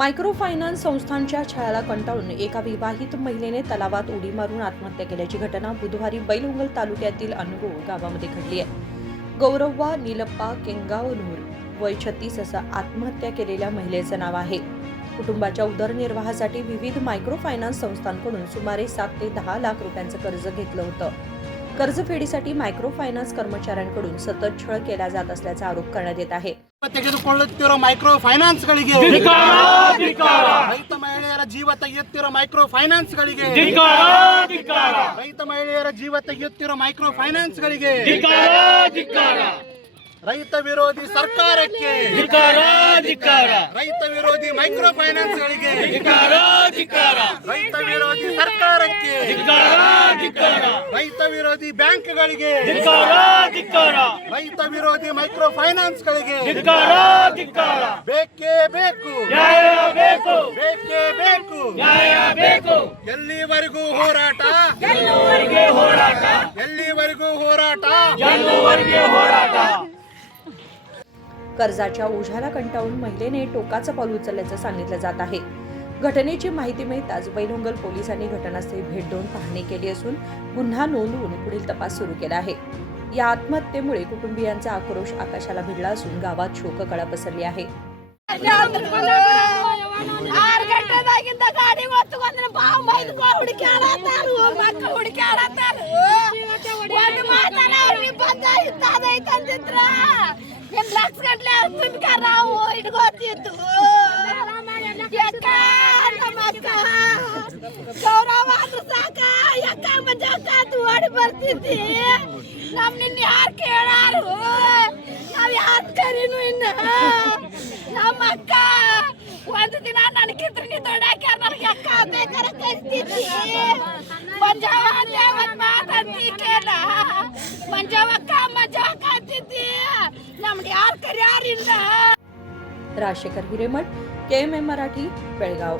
Micro finance संस्थांच्या छळाला कंटाळून एका विवाहित महिलेने तलावात उडी मारून आत्महत्या केल्याची घटना बुधवारी बैलहंगल तालुक्यातील अनगोळ गावामध्ये घडली आहे। गौरव्वा नीलप्पा केंगावनूर वय 36 असं आत्महत्या केलेल्या महिलेचं नाव आहे। कुटुंबाच्या उदरनिर्वाहासाठी विविध मायक्रो फायनान्स संस्थांकडून सुमारे 7 ते 10 लाख रुपयांचं कर्ज घेतलं होतं। कर्जफेडीसाठी मायक्रो फायनान्स कर्मचाऱ्यांकडून सतत छळ केला जात असल्याचा आरोप करण्यात येत आहे। ತೆಗೆದುಕೊಳ್ಳುತ್ತಿರುವ ಮೈಕ್ರೋ ಫೈನಾನ್ಸ್ಗಳಿಗೆ ರೈತ ಮಹಿಳೆಯರ ಜೀವ ತೆಗೆಯುತ್ತಿರುವ ಮೈಕ್ರೋ ಫೈನಾನ್ಸ್ಗಳಿಗೆ ರೈತ ಮಹಿಳೆಯರ ಜೀವ ತೆಗೆಯುತ್ತಿರುವ ಮೈಕ್ರೋ ಫೈನಾನ್ಸ್ಗಳಿಗೆ ರೈತ ವಿರೋಧಿ ಸರ್ಕಾರಕ್ಕೆ ರೈತ ವಿರೋಧಿ ಮೈಕ್ರೋ ಫೈನಾನ್ಸ್ಗಳಿಗೆ ರೈತ ವಿರೋಧಿ ಸರ್ಕಾರಕ್ಕೆ ರೈತ ವಿರೋಧಿ ಬ್ಯಾಂಕ್ಗಳಿಗೆ ರೈತ ವಿರೋಧಿ ಮೈಕ್ರೋ ಫೈನಾನ್ಸ್ಗಳಿಗೆ ಬೇಕೇ ಬೇಕು ಬೇಕೇ ಬೇಕು ಎಲ್ಲಿವರೆಗೂ ಹೋರಾಟ ಎಲ್ಲಿವರೆಗೂ ಹೋರಾಟ कर्जाच्या ओझ्याला कंटाळून महिलेने टोकाचं पाऊल उचलल्याचं सांगितलं जात आहे। घटनेची माहिती मिळताच बैलहंगल पोलिसांनी घटनास्थळी भेट देऊन पाहणी केली असून गुन्हा नोंदवून पुढील तपास सुरू केला आहे। या आत्महत्येमुळे कुटुंबियांचा आक्रोश आकाशाला भिडला असून गावात शोककळा पसरली आहे। ಒಂದು ದಿನ ನನ್ನ ಕಿತ್ರಿ ದೊಡ್ಡಾಕ್ಯಾರ ನನಗೆ ಅಕ್ಕ ಬೇಕಾರ ಕಳಿಸ್ತಿದ್ದಿ ಮಂಜಾವ ಮಾತಂತಿ ಕೇಳ ಮಂಜಾವಕ್ಕ ಅಂತಿದ್ದಿ ನಮ್ಗೆ ಯಾರು ಕರಿಯಾರಿಲ್ಲ। राजशेखर हिरेमठ, KMM मराठी, बेळगाव।